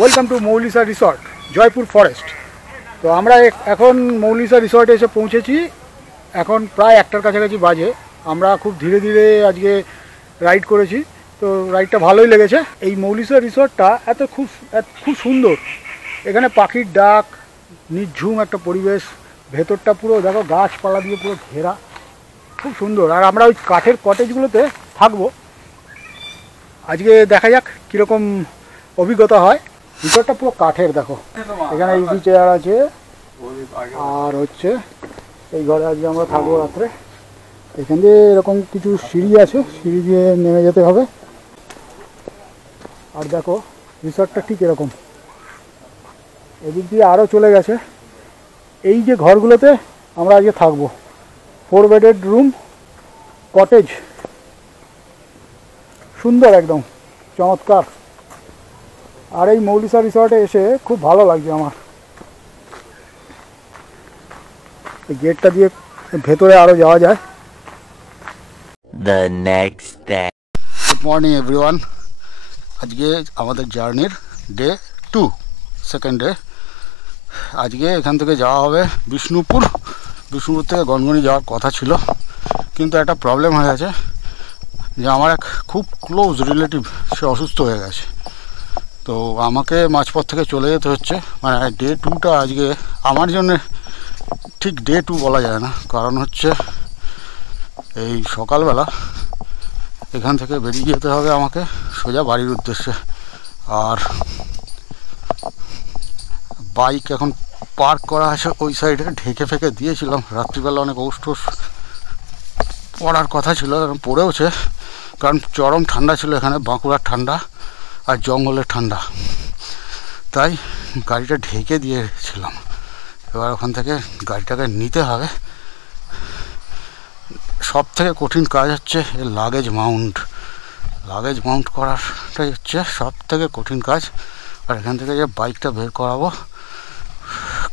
Welcome to Maulisa resort, Jaipur forest. তো আমরা এখন মৌলিসা রিসর্টে এসে পৌঁছেছি। এখন প্রায় 1টার কাছাকাছি বাজে। আমরা খুব ধীরে ধীরে আজকে রাইড করেছি, তো রাইডটা ভালোই লেগেছে। এই মৌলিসা রিসর্টটা খুব সুন্দর। এখানে পাখির ডাক, নির্ঝুম একটা পরিবেশ, ভেতরটা পুরো দেখো গাছপালা দিয়ে পুরো ঘেরা, খুব সুন্দর। আর আমরা ওই কাঠের কটেজগুলোতে থাকবো। আজকে দেখা যাক কীরকম অভিজ্ঞতা হয়। ভিতরটা পুরো কাঠের, দেখো এখানে ইজি চেয়ার আছে, আর হচ্ছে এই ঘরে আজকে আমরা থাকবো রাত্রে। এখান দিয়ে এরকম কিছু সিঁড়ি আছে, সিঁড়ি দিয়ে নেমে যেতে হবে। আর দেখো রিসর্টটা ঠিক এরকম, এদিক দিয়ে আরও চলে গেছে। এই যে ঘরগুলোতে আমরা আজকে থাকবো, 4 বেডেড রুম কটেজ, সুন্দর একদম চমৎকার। আর এই মৌলিসা রিসর্টে এসে খুব ভালো লাগছে আমার। এই গেটটা দিয়ে ভেতরে আরও যাওয়া যায়। The next day. Good morning everyone. আজকে আমাদের জার্নির ডে 2, সেকেন্ড ডে। আজকে এখান থেকে যাওয়া হবে বিষ্ণুপুর। বিষ্ণুপুর থেকে গনগনি যাওয়ার কথা ছিল, কিন্তু একটা প্রবলেম হয়ে গেছে যে আমার এক খুব ক্লোজ রিলেটিভ সে অসুস্থ হয়ে গেছে। তো আমাকে মাঝপথ থেকে চলে যেতে হচ্ছে। মানে ডে 2টা আজকে আমার জন্য ঠিক ডে 2 বলা যায় না, কারণ হচ্ছে এই সকালবেলা এখান থেকে বেরিয়ে যেতে হবে আমাকে সোজা বাড়ির উদ্দেশ্যে। আর বাইক এখন পার্ক করা আছে ওই সাইডে, ঢেকে ফেকে দিয়েছিলাম। রাত্রিবেলা অনেক ওষ পড়ার কথা ছিল, পড়েওছে, কারণ চরম ঠান্ডা ছিল এখানে। বাঁকুড়ার ঠান্ডা আর জঙ্গলের ঠান্ডা, তাই গাড়িটা ঢেকে দিয়েছিলাম। এবার ওখান থেকে গাড়িটাকে নিতে হবে। সব থেকে কঠিন কাজ হচ্ছে এই লাগেজ মাউন্ট করাটাই হচ্ছে সব থেকে কঠিন কাজ। আর এখান থেকে যে বাইকটা বের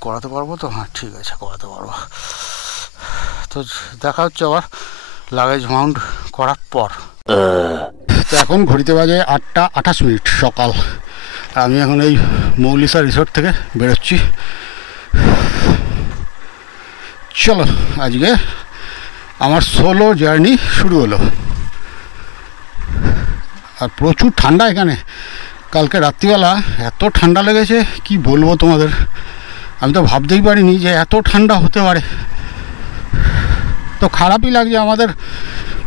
করাতে পারবো তো? হ্যাঁ, ঠিক আছে, করাতে পারবো। তো দেখা হচ্ছে আবার লাগেজ মাউন্ট করার পর। তো এখন ঘড়িতে বাজে 8:28 সকাল। আমি এখন এই মৌলিসা রিসর্ট থেকে বেরোচ্ছি। চলো, আজকে আমার সোলো জার্নি শুরু হলো। আর প্রচুর ঠান্ডা এখানে। কালকে রাত্রিবেলা এত ঠান্ডা লেগেছে কি বলবো তোমাদের। আমি তো ভাবতেই পারিনি যে এত ঠান্ডা হতে পারে। তো খারাপই লাগছে, আমাদের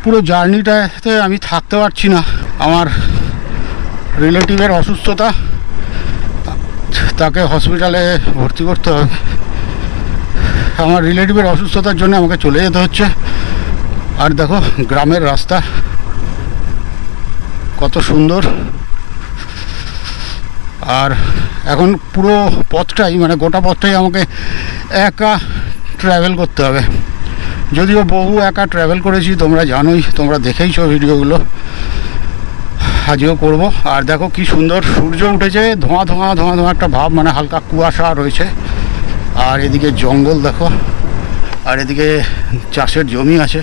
পুরো জার্নিটাতে আমি থাকতে পারছি না। আমার রিলেটিভের অসুস্থতা, তাকে হসপিটালে ভর্তি করতে হবে। আমার রিলেটিভের অসুস্থতার জন্য আমাকে চলে যেতে হচ্ছে। আর দেখো গ্রামের রাস্তা কত সুন্দর। আর এখন পুরো পথটাই, মানে গোটা পথটাই আমাকে একা ট্রাভেল করতে হবে। যদিও বহু একা ট্রাভেল করেছি, তোমরা জানোই, তোমরা দেখেইছো ভিডিওগুলো, আজও করব। আর দেখো কি সুন্দর সূর্য উঠেছে, ধোঁয়া একটা ভাব, মানে হালকা কুয়াশা রয়েছে। আর এদিকে জঙ্গল দেখো, আর এদিকে চাষের জমি আছে,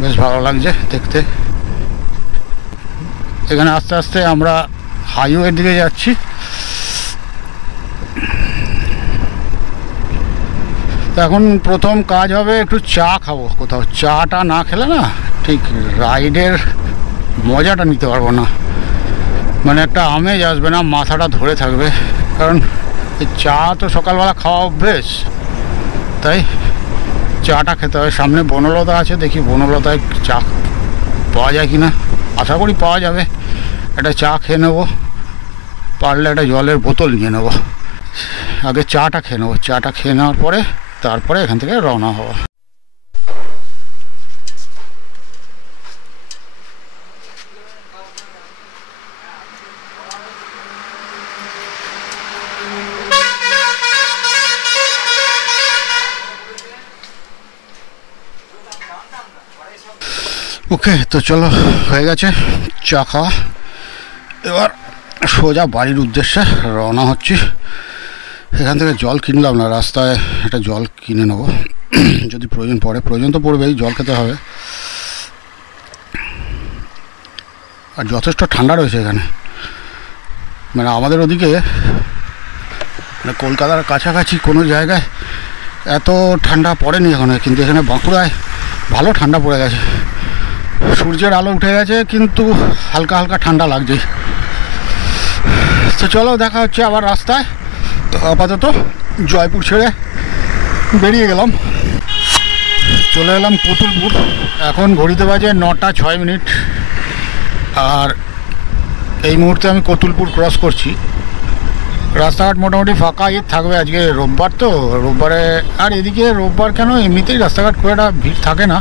বেশ ভালো লাগছে দেখতে। এখানে আস্তে আস্তে আমরা হাইওয়ের দিকে যাচ্ছি। তো এখন প্রথম কাজ হবে একটু চা খাবো কোথাও। চাটা না খেলে না ঠিক রাইডের মজাটা নিতে পারবো না, মানে একটা আমেজ আসবে না, মাথাটা ধরে থাকবে। কারণ এই চা তো সকালবেলা খাওয়া অভ্যেস, তাই চাটা খেতে হবে। সামনে বনলতা আছে, দেখি বনলতায় চা পাওয়া যায় কি না। আশা করি পাওয়া যাবে। একটা চা খেয়ে নেবো, পারলে একটা জলের বোতল নিয়ে নেবো। আগে চাটা খেয়ে নেবো, চাটা খেয়ে নেওয়ার পরে তারপরে এখান থেকে রওনা হবো। ওকে, তো চলো, হয়ে গেছে চা খাওয়া। এবার সোজা বাড়ির উদ্দেশ্যে রওনা হচ্ছি। এখান থেকে জল কিনলাম না, রাস্তায় একটা জল কিনে নেবো যদি প্রয়োজন পড়ে। প্রয়োজন তো পড়বেই, জল খেতে হবে। আর যথেষ্ট ঠান্ডা রয়েছে এখানে। মানে আমাদের ওদিকে মানে কলকাতার কাছাকাছি কোনো জায়গায় এত ঠান্ডা পড়েনি এখানে, কিন্তু এখানে বাঁকুড়ায় ভালো ঠান্ডা পড়ে গেছে। সূর্যের আলো উঠে গেছে কিন্তু হালকা হালকা ঠান্ডা লাগছে। তো চলো দেখা হচ্ছে আবার রাস্তায়। তো আপাতত জয়পুর ছেড়ে বেরিয়ে গেলাম, চলে এলাম কতুলপুর। এখন ঘড়িতে বাজে 9টা 6 মিনিট, আর এই মুহূর্তে আমি কতুলপুর ক্রস করছি। রাস্তাঘাট মোটামুটি ফাঁকাই থাকবে, আজকে রোববার তো, রোববারে। আর এদিকে রোববার কেন, এমনিতেই রাস্তাঘাট খুব একটা ভিড় থাকে না।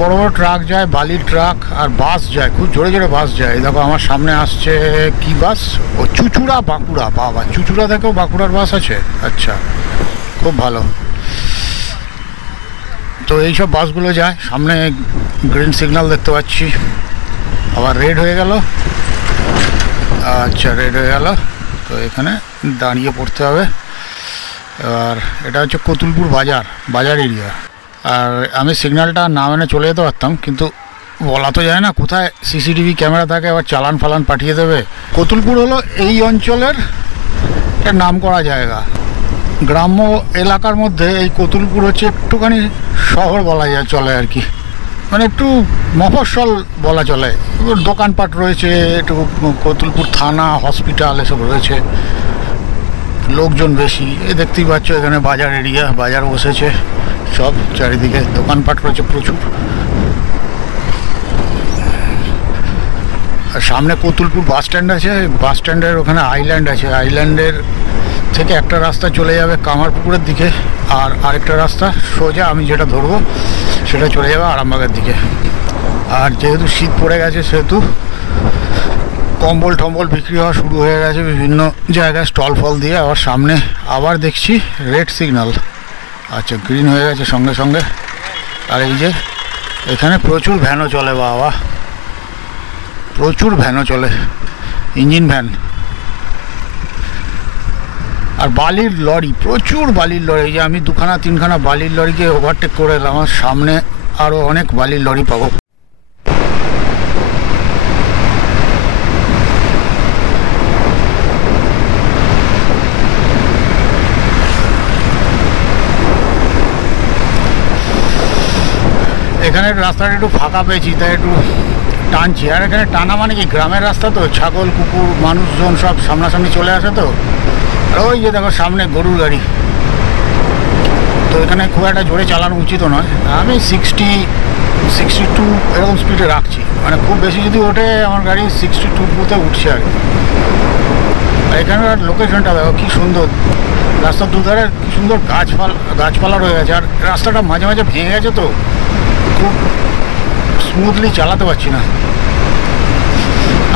বড় বড় ট্রাক যায়, বালির ট্রাক, আর বাস যায়, খুব জোরে জোরে বাস যায়। দেখো আমার সামনে আসছে কি বাস, ও চুচুড়া বাঁকুড়া। বাবা, চুচুড়া থেকেও বাঁকুড়ার বাস আছে, আচ্ছা খুব ভালো। তো এইসব বাসগুলো যায়। সামনে গ্রিন সিগন্যাল দেখতে পাচ্ছি, আবার রেড হয়ে গেল। আচ্ছা রেড হয়ে গেল, তো এখানে দাঁড়িয়ে পড়তে হবে। আর এটা হচ্ছে কতুলপুর বাজার এরিয়া। আর আমি সিগন্যালটা না মেনে চলে যেতে পারতাম, কিন্তু বলা তো যায় না কোথায় সিসিটিভি ক্যামেরা থাকে, আবার চালান ফালান পাঠিয়ে দেবে। কতুলপুর হলো এই অঞ্চলের একটা নাম করা জায়গা। গ্রাম্য এলাকার মধ্যে এই কতুলপুর হচ্ছে একটুখানি শহর বলা যায়, চলে আর কি, মানে একটু মফস্বল বলা চলে। দোকানপাট রয়েছে, একটু কতুলপুর থানা, হসপিটাল এসব রয়েছে, লোকজন বেশি। এই দেখতেই পাচ্ছ এখানে বাজার এরিয়া, বাজার বসেছে সব, চারিদিকে দোকানপাট রয়েছে প্রচুর। আর সামনে কতুলপুর বাস স্ট্যান্ড আছে, বাস স্ট্যান্ডের ওখানে আইল্যান্ড আছে। আইল্যান্ডের থেকে একটা রাস্তা চলে যাবে কামারপুকুরের দিকে, আর আরেকটা রাস্তা সোজা আমি যেটা ধরবো সেটা চলে যাবে আরামবাগের দিকে। আর যেহেতু শীত পড়ে গেছে সেহেতু কম্বল টম্বল বিক্রি হওয়া শুরু হয়ে গেছে বিভিন্ন জায়গায় স্টল ফল দিয়ে। আবার সামনে আবার দেখছি রেড সিগন্যাল, আচ্ছা গ্রিন হয়ে গেছে সঙ্গে সঙ্গে। আর এই যে এখানে প্রচুর ভ্যানও চলে, বাবা প্রচুর ভ্যানও চলে, ইঞ্জিন ভ্যান। আর বালির লরি, প্রচুর বালির লরি। এই যে আমি 2-3খানা বালির লরিকে ওভারটেক করে এলাম, আমার সামনে আরও অনেক বালির লরি পাবো। এখানে রাস্তাটা একটু ফাঁকা পেয়েছি তাই একটু টানছি। আর এখানে টানা মানে কি, গ্রামের রাস্তা তো, ছাগল কুকুর মানুষজন সব সামনাসামনি চলে আসে। তো আর ওই যে দেখো সামনে গরুর গাড়ি, তো এখানে খুব একটা জোরে চালানো উচিত নয়। আমি 60-62 এরকম স্পিডে রাখছি, মানে খুব বেশি যদি ওঠে আমার গাড়ি 62-তে উঠছে আর কি। আর এখানকার লোকেশনটা দেখো কী সুন্দর, রাস্তার দুধারে কী সুন্দর গাছপালা রয়ে গেছে। আর রাস্তাটা মাঝে মাঝে ভেঙে গেছে, তো খুব স্মুথলি চালাতে পারছি না।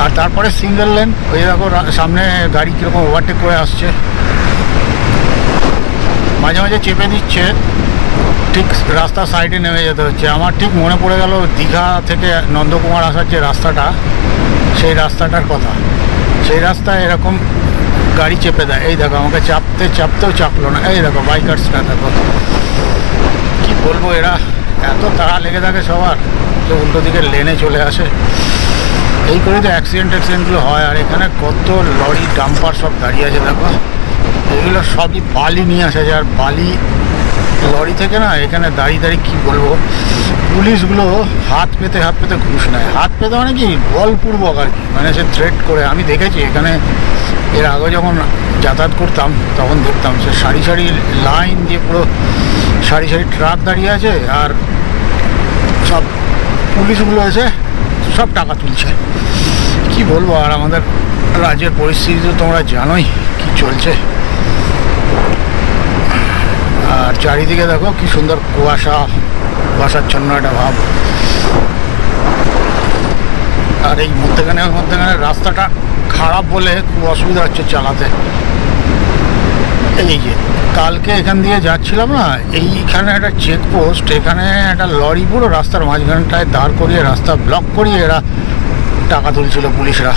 আর তারপরে সিঙ্গেল লেন, ওই দেখো সামনে গাড়ি কীরকম ওভারটেক করে আসছে, মাঝে মাঝে চেপে দিচ্ছে, ঠিক রাস্তার সাইডে নেমে যেতে হচ্ছে। আমার ঠিক মনে পড়ে গেল দীঘা থেকে নন্দকুমার আসার যে রাস্তাটা, সেই রাস্তাটার কথা। সেই রাস্তায় এরকম গাড়ি চেপে দেয়। এই দেখো আমাকে চাপতেও চাপলো না। এই দেখো বাইকার্সটা দেখো, কি বলবো, এরা এত তাড়া লেগে থাকে সবার যে উল্টো দিকে লেনে চলে আসে। এই করে তো অ্যাক্সিডেন্টগুলো হয়। আর এখানে কত লরি ডাম্পার সব দাঁড়িয়ে আছে দেখো, এগুলো সবই বালি নিয়ে আসে। আর বালি লরি থেকে না এখানে দাঁড়িয়ে কী বলবো, পুলিশগুলো হাত পেতে ঘুষ নেয়। হাত পেতে মানে কি, বলপূর্বক আর কি, মানে সে থ্রেট করে। আমি দেখেছি এখানে, এর আগে যখন যাতায়াত করতাম তখন দেখতাম সে সারি লাইন দিয়ে পুরো সারি ট্রাক দাঁড়িয়ে আছে, আর সব পুলিশগুলো এসে সব টাকা তুলছে। কি বলবো, আর আমাদের রাজ্যের পরিস্থিতি তো তোমরা জানোই কি চলছে। আর চারিদিকে দেখো কি সুন্দর কুয়াশাচ্ছন্ন একটা ভাব। আর এই মধ্যখানে রাস্তাটা খারাপ বলে খুব অসুবিধা হচ্ছে চালাতে। এই যে কালকে এখান দিয়ে যাচ্ছিলাম না, এইখানে একটা চেকপোস্ট, এখানে একটা লরি পুরো রাস্তার মাঝখানটায় দাঁড় করিয়ে রাস্তা ব্লক করিয়ে এরা টাকা তুলছিল পুলিশরা।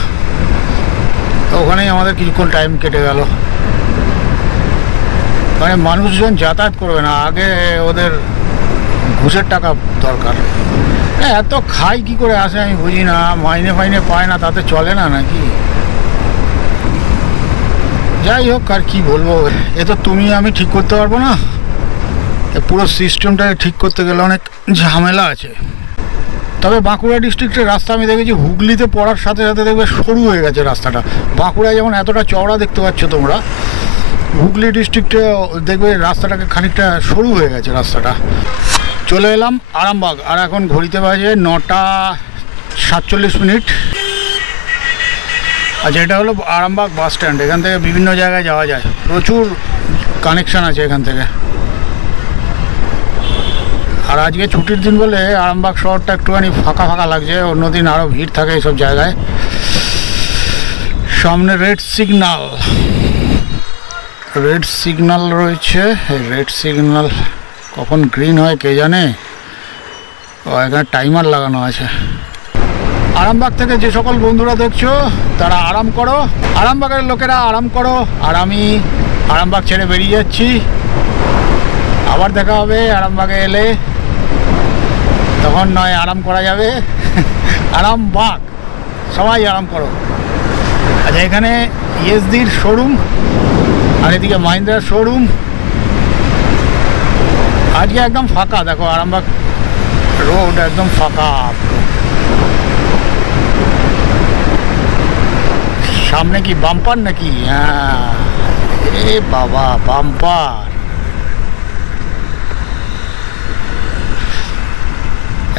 তো ওখানেই আমাদের কিছুক্ষণ টাইম কেটে গেল। মানে মানুষজন যাতায়াত করবে না, আগে ওদের ঘুষের টাকা দরকার। এত খাই কি করে আসে আমি বুঝি না, মাইনে ফাইনে পায় না, তাতে চলে না নাকি? যাই হোক, আর কি বলবো, এ তো তুমি আমি ঠিক করতে পারবো না। পুরো সিস্টেমটাকে ঠিক করতে গেলে অনেক ঝামেলা আছে। তবে বাঁকুড়া ডিস্ট্রিক্টের রাস্তা আমি দেখেছি হুগলিতে পড়ার সাথে সাথে দেখবে সরু হয়ে গেছে রাস্তাটা। বাঁকুড়ায় যেমন এতটা চওড়া দেখতে পাচ্ছ তোমরা, হুগলি ডিস্ট্রিক্টে দেখবে রাস্তাটাকে খানিকটা সরু হয়ে গেছে রাস্তাটা। চলে এলাম আরামবাগ, আর এখন ঘড়িতে বাজে 9টা 47 আচ্ছা, এটা হলো আরামবাগ বাস স্ট্যান্ড। এখান থেকে বিভিন্ন জায়গায় যাওয়া যায়, প্রচুর কানেকশান আছে এখান থেকে। আর আজকে ছুটির দিন বলে আরামবাগ শহরটা একটুখানি ফাঁকা ফাঁকা লাগছে, অন্যদিন আরও ভিড় থাকে এইসব জায়গায়। সামনে রেড সিগন্যাল রয়েছে। রেড সিগন্যাল কখন গ্রিন হয় কে জানে। ও এখানে টাইমার লাগানো আছে। আরামবাগ থেকে যে সকল বন্ধুরা দেখছো তারা আরাম করো, আরামবাগের লোকেরা আরাম করো, আর আমি আরামবাগ ছেড়ে বেরিয়ে যাচ্ছি। আবার দেখা হবে আরামবাগে এলে, তখন নয় আরাম করা যাবে। আরামবাগ সবাই আরাম করো। আচ্ছা, এখানে ইএসডির শোরুম আর এদিকে মাহিন্দ্রার শোরুম। আজকে একদম ফাঁকা, দেখো আরামবাগ রোড একদম ফাঁকা। সামনে কি বাম্পার নাকি? হ্যাঁ, এ বাবা বাম্পার।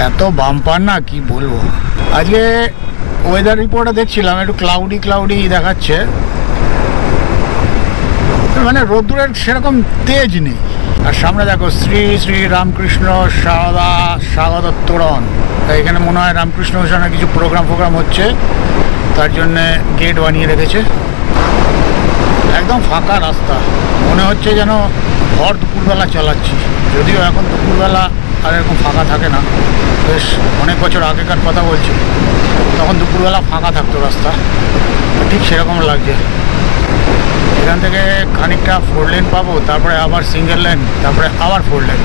এত বাম্পার না কি বলবো। আজকে ওয়েদার রিপোর্টে দেখছিলাম একটু ক্লাউডি দেখাচ্ছে, মানে রোদ্দুরের সেরকম তেজ নেই। আর সামনে দেখো শ্রী শ্রী রামকৃষ্ণ সারদা স্বাগত তোরণ। এখানে মনে হয় রামকৃষ্ণ মিশনের কিছু প্রোগ্রাম হচ্ছে, তার জন্যে গেট বানিয়ে রেখেছে। একদম ফাঁকা রাস্তা, মনে হচ্ছে যেন ভর দুপুরবেলা চালাচ্ছি। যদিও এখন দুপুরবেলা আর এরকম ফাঁকা থাকে না, বেশ অনেক বছর আগেকার কথা বলছি, তখন দুপুরবেলা ফাঁকা থাকতো রাস্তা। ঠিক সেরকম লাগছে। এখান থেকে খানিকটা 4 লেন পাবো, তারপরে আবার সিঙ্গেল লেন, তারপরে আবার 4 লেন।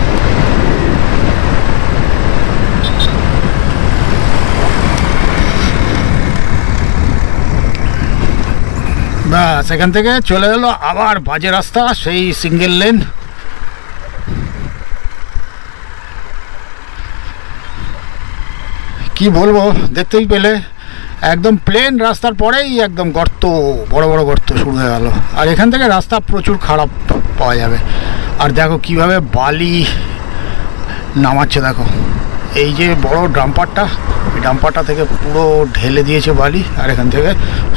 ব্যাস, এখান থেকে চলে গেলো আবার বাজে রাস্তা, সেই সিঙ্গেল লেন। কি বলবো, দেখতেই পেলে একদম প্লেন রাস্তার পরেই একদম গর্ত, বড় বড় গর্ত শুরু হয়ে গেল। আর এখান থেকে রাস্তা প্রচুর খারাপ পাওয়া যাবে। আর দেখো কিভাবে বালি নামাচ্ছে, দেখো এই যে বড় ডাম্পারটা, এই ডাম্পারটা থেকে পুরো ঢেলে দিয়েছে বালি, আর এখান থেকে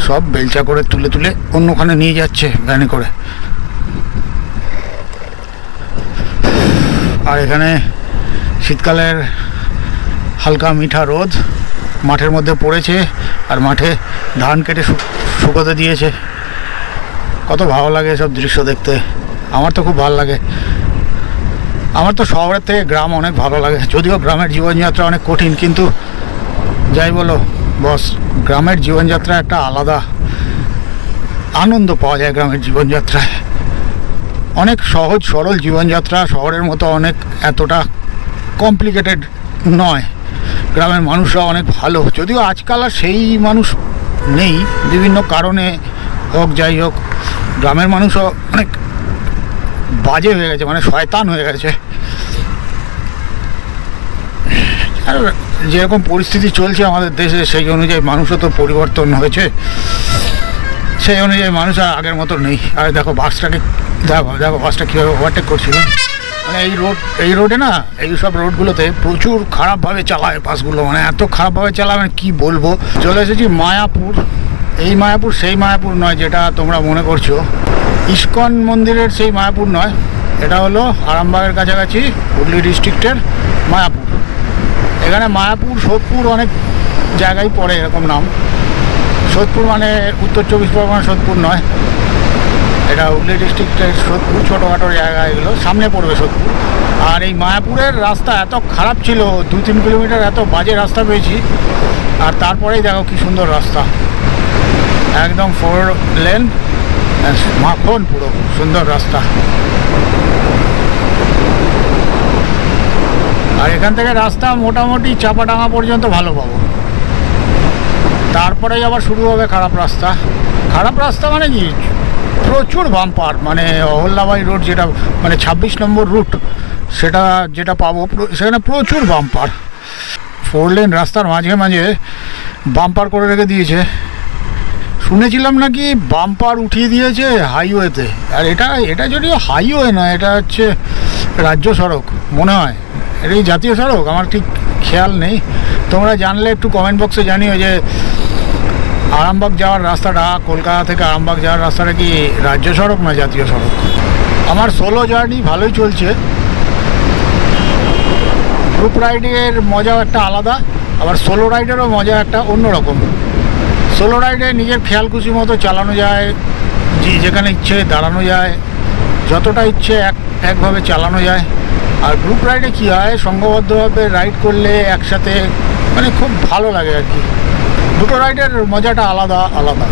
সব বেলচা করে তুলে তুলে অন্যখানে নিয়ে যাচ্ছে ভ্যানে করে। আর এখানে শীতকালের হালকা মিঠা রোদ মাঠের মধ্যে পড়েছে, আর মাঠে ধান কেটে শুকোতে দিয়েছে। কত ভালো লাগে এসব দৃশ্য দেখতে। আমার তো খুব ভালো লাগে। আমার তো শহরের থেকে গ্রাম অনেক ভালো লাগে, যদিও গ্রামের জীবনযাত্রা অনেক কঠিন, কিন্তু যাই বলো বস, গ্রামের জীবনযাত্রা একটা আলাদা আনন্দ পাওয়া যায়। গ্রামের জীবনযাত্রায় অনেক সহজ সরল জীবনযাত্রা, শহরের মতো অনেক এতটা কমপ্লিকেটেড নয়। গ্রামের মানুষরা অনেক ভালো, যদিও আজকাল আর সেই মানুষ নেই, বিভিন্ন কারণে হোক যাই হোক, গ্রামের মানুষও অনেক বাজে হয়ে গেছে, মানে শয়তান হয়ে গেছে। আর যেরকম পরিস্থিতি চলছে আমাদের দেশে, সেই অনুযায়ী মানুষও তো পরিবর্তন হয়েছে, সেই অনুযায়ী মানুষ আর আগের মতো নেই। আর দেখো বাসটাকে, দেখো বাসটা কীভাবে ওভারটেক করছিল। মানে এই রোডে না, এই সব রোডগুলোতে প্রচুর খারাপভাবে চালায় বাসগুলো, মানে এত খারাপভাবে চালায় মানে কী বলবো। চলে এসেছি মায়াপুর। এই মায়াপুর সেই মায়াপুর নয় যেটা তোমরা মনে করছো, ইস্কন মন্দিরের সেই মায়াপুর নয়। এটা হলো আরামবাগের কাছাকাছি হুগলি ডিস্ট্রিক্টের মায়াপুর। এখানে মায়াপুর, সোদপুর অনেক জায়গায় পড়ে এরকম নাম। সোদপুর মানে উত্তর 24 পরগনা সোদপুর নয়, এটা হুগলি ডিস্ট্রিক্টের সোদপুর, ছোটোখাটো জায়গা এগুলো, সামনে পড়বে সোদপুর। আর এই মায়াপুরের রাস্তা এত খারাপ ছিল, 2-3 কিলোমিটার এত বাজে রাস্তা পেয়েছি। আর তারপরেই দেখো কি সুন্দর রাস্তা, একদম 4 লেন, মাখন, পুরো সুন্দর রাস্তা। আর এখান থেকে রাস্তা মোটামুটি চাপাডাঙ্গা পর্যন্ত ভালো পাবো, তারপরেই আবার শুরু হবে খারাপ রাস্তা। খারাপ রাস্তা মানে কি, প্রচুর বাম্পার, মানে অহল্যাবাই রোড যেটা মানে 26 নম্বর রুট সেটা যেটা পাবো সেখানে প্রচুর বাম্পার। 4 লেন রাস্তার মাঝে মাঝে বাম্পার করে রেখে দিয়েছে। শুনেছিলাম নাকি বাম্পার উঠিয়ে দিয়েছে হাইওয়েতে, আর এটা যদিও হাইওয়ে নয়, এটা হচ্ছে রাজ্য সড়ক মনে হয়, এটাই জাতীয় সড়ক, আমার ঠিক খেয়াল নেই। তোমরা জানলে একটু কমেন্ট বক্সে জানিও যে আরামবাগ যাওয়ার রাস্তাটা, কলকাতা থেকে আরামবাগ যাওয়ার রাস্তাটা কি রাজ্য সড়ক না জাতীয় সড়ক। আমার সোলো জার্নি ভালোই চলছে। গ্রুপ রাইডের মজাও একটা আলাদা, আবার সোলো রাইডেরও মজা একটা অন্যরকম। সোলো রাইডে নিজের খেয়াল খুশি মতো চালানো যায়, যেখানে ইচ্ছে দাঁড়ানো যায়, যতটা ইচ্ছে একভাবে চালানো যায়। আর গ্রুপ রাইডে কী হয়, সংঘবদ্ধভাবে রাইড করলে একসাথে মানে খুব ভালো লাগে আর কি। দুটো রাইডের মজাটা আলাদা আলাদা।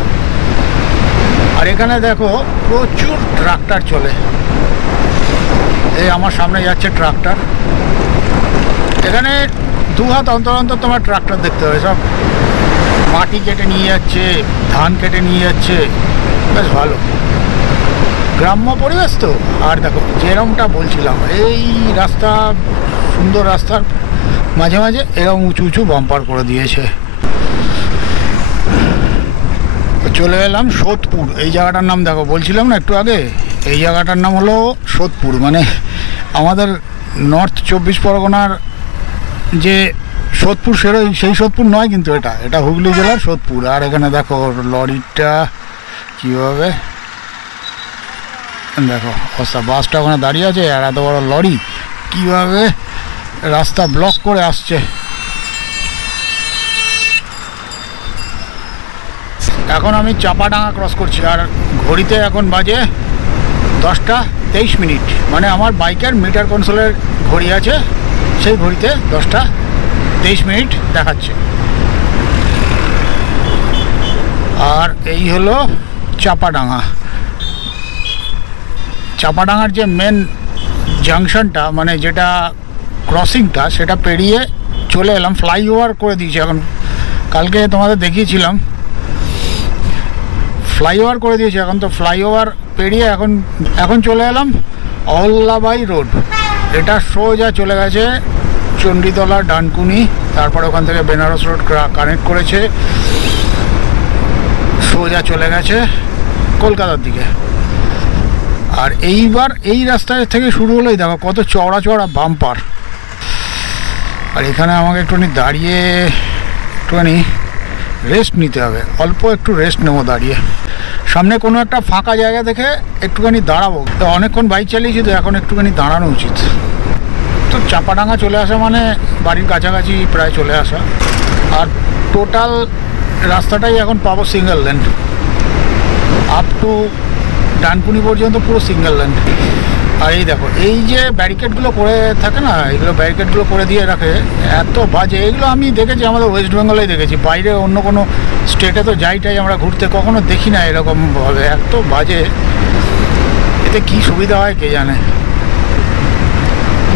আর এখানে দেখো প্রচুর ট্রাক্টর চলে, এই আমার সামনে যাচ্ছে ট্রাক্টর। এখানে 2 হাত অন্তর অন্তর তোমার ট্রাক্টর দেখতে হবে, সব মাটি কেটে নিয়ে যাচ্ছে, ধান কেটে নিয়ে যাচ্ছে, বেশ ভালো গ্রাম্য পরিবেশ তো। আর দেখো যেরকমটা বলছিলাম, এই রাস্তা সুন্দর, রাস্তার মাঝে মাঝে এরকম উঁচু উঁচু বাম্পার করে দিয়েছে। চলে এলাম সোদপুর, এই জায়গাটার নাম দেখো, বলছিলাম না একটু আগে, এই জায়গাটার নাম হলো সোদপুর। মানে আমাদের নর্থ 24 পরগনার যে সোদপুর সেই সোদপুর নয় কিন্তু, এটা হুগলি জেলার সোদপুর। আর এখানে দেখো লরিটা কীভাবে দেখো অবস্থা, বাসটা ওখানে দাঁড়িয়ে আছে, আর এত বড় লরি কীভাবে রাস্তা ব্লক করে আসছে। এখন আমি চাপাডাঙ্গা ক্রস করছি, আর ঘড়িতে এখন বাজে 10টা 23 মিনিট। মানে আমার বাইকের মিটার কনসোলের ঘড়ি আছে, সেই ঘড়িতে 10টা 23 মিনিট দেখাচ্ছে। আর এই হলো চাপাডাঙ্গা। চাপাডাঙ্গার যে মেন জাংশনটা, মানে যেটা ক্রসিংটা, সেটা পেরিয়ে চলে এলাম। ফ্লাইওভার করে দিয়েছে এখন, কালকে তোমাদের দেখিয়েছিলাম ফ্লাইওভার করে দিয়েছে এখন। তো ফ্লাইওভার পেরিয়ে এখন চলে এলাম অহল্যাবাই রোড। এটা সোজা চলে গেছে চণ্ডীতলা, ডানকুনি, তারপর ওখান থেকে বেনারস রোড কানেক্ট করেছে, সোজা চলে গেছে কলকাতার দিকে। আর এইবার এই রাস্তা থেকে শুরু হলেই দেখো কত চওড়া চওড়া বাম্পার। আর এখানে আমাকে একটুখানি দাঁড়িয়ে একটুখানি রেস্ট নিতে হবে, অল্প একটু রেস্ট নেবো দাঁড়িয়ে। সামনে কোনো একটা ফাঁকা জায়গা দেখে একটুখানি দাঁড়াবো, তো অনেকক্ষণ বাইক চালিয়েছি তো এখন একটুখানি দাঁড়ানো উচিত। তো চাপাডাঙ্গা চলে আসা মানে বাড়ির কাছাকাছি প্রায় চলে আসা। আর টোটাল রাস্তাটাই এখন পাবো single lane, up to Dankuni পর্যন্ত পুরো সিঙ্গেল লেন। আর এই দেখো এই যে ব্যারিকেডগুলো করে থাকে না, এগুলো ব্যারিকেডগুলো করে দিয়ে রাখে, এত বাজে। এগুলো আমি দেখেছি আমাদের ওয়েস্ট বেঙ্গলেই দেখেছি, বাইরে অন্য কোনো স্টেটে তো যাইটাই আমরা ঘুরতে, কখনো দেখি না এরকমভাবে, এত বাজে। এতে কি সুবিধা হয় কে জানে,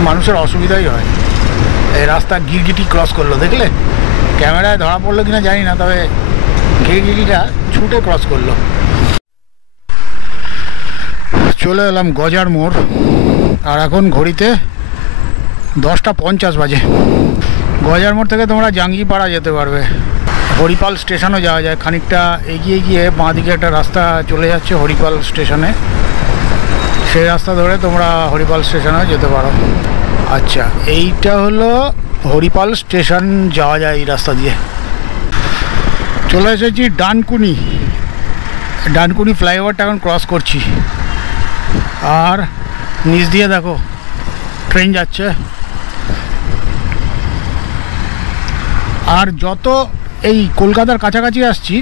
মানুষের অসুবিধাই হয়। এই রাস্তা গিরগিটি ক্রস করলো, দেখলে ক্যামেরায় ধরা পড়লো কিনা জানি না, তবে গিরগিটিটা ছুটে ক্রস করলো। চলে এলাম গজার মোড়, আর এখন ঘড়িতে 10টা 50 বাজে। গজার মোড় থেকে তোমরা জাঙ্গিপাড়া যেতে পারবে, হরিপাল স্টেশনও যাওয়া যায়। খানিকটা এগিয়ে গিয়ে বাঁ দিকে একটা রাস্তা চলে যাচ্ছে হরিপাল স্টেশনে, সেই রাস্তা ধরে তোমরা হরিপাল স্টেশনেও যেতে পারো। আচ্ছা, এইটা হলো হরিপাল স্টেশন, যাওয়া যায় এই রাস্তা দিয়ে। চলে এসেছি ডানকুনি ফ্লাইওভারটা এখন ক্রস করছি। আর নিচ দিয়ে দেখো ট্রেন যাচ্ছে। আর যত এই কলকাতার কাছাকাছি আসছি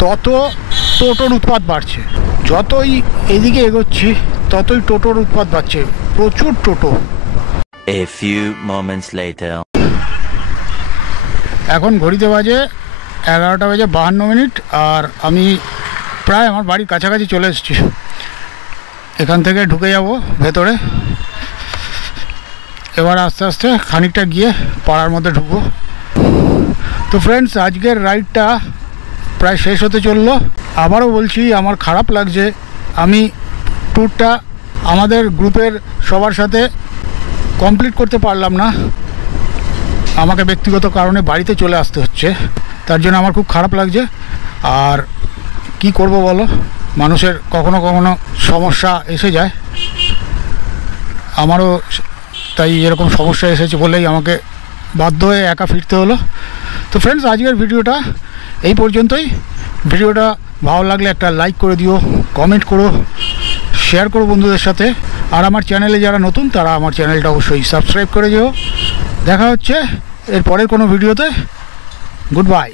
তত টোটোর উৎপাত বাড়ছে, যতই এদিকে এগোচ্ছি ততই টোটোর উৎপাত বাড়ছে, প্রচুর টোটো। A few moments later. এখন ঘড়িতে বাজে 11টা বেজে 52 মিনিট, আর আমি প্রায় আমার বাড়ির কাছাকাছি চলে এসেছি। এখান থেকে ঢুকে যাব ভেতরে, এবার আস্তে আস্তে খানিকটা গিয়ে পাড়ার মধ্যে ঢুকবো। তো ফ্রেন্ডস, আজকের রাইডটা প্রায় শেষ হতে চললো। আবারও বলছি, আমার খারাপ লাগছে আমি ট্যুরটা আমাদের গ্রুপের সবার সাথে কমপ্লিট করতে পারলাম না। আমাকে ব্যক্তিগত কারণে বাড়িতে চলে আসতে হচ্ছে, তার জন্য আমার খুব খারাপ লাগছে। আর কি করব বলো, মানুষের কখনো কখনো সমস্যা এসে যায়, আমারও তাই এরকম সমস্যা এসেছে বলেই আমাকে বাধ্য হয়ে একা ফিরতে হলো। তো ফ্রেন্ডস, আজকের ভিডিওটা এই পর্যন্তই। ভিডিওটা ভালো লাগলে একটা লাইক করে দিও, কমেন্ট করো, শেয়ার করো বন্ধুদের সাথে। আর আমার চ্যানেলে যারা নতুন তারা আমার চ্যানেলটা অবশ্যই সাবস্ক্রাইব করে যেও। দেখা হচ্ছে এর পরের কোনো ভিডিওতে। Good bye.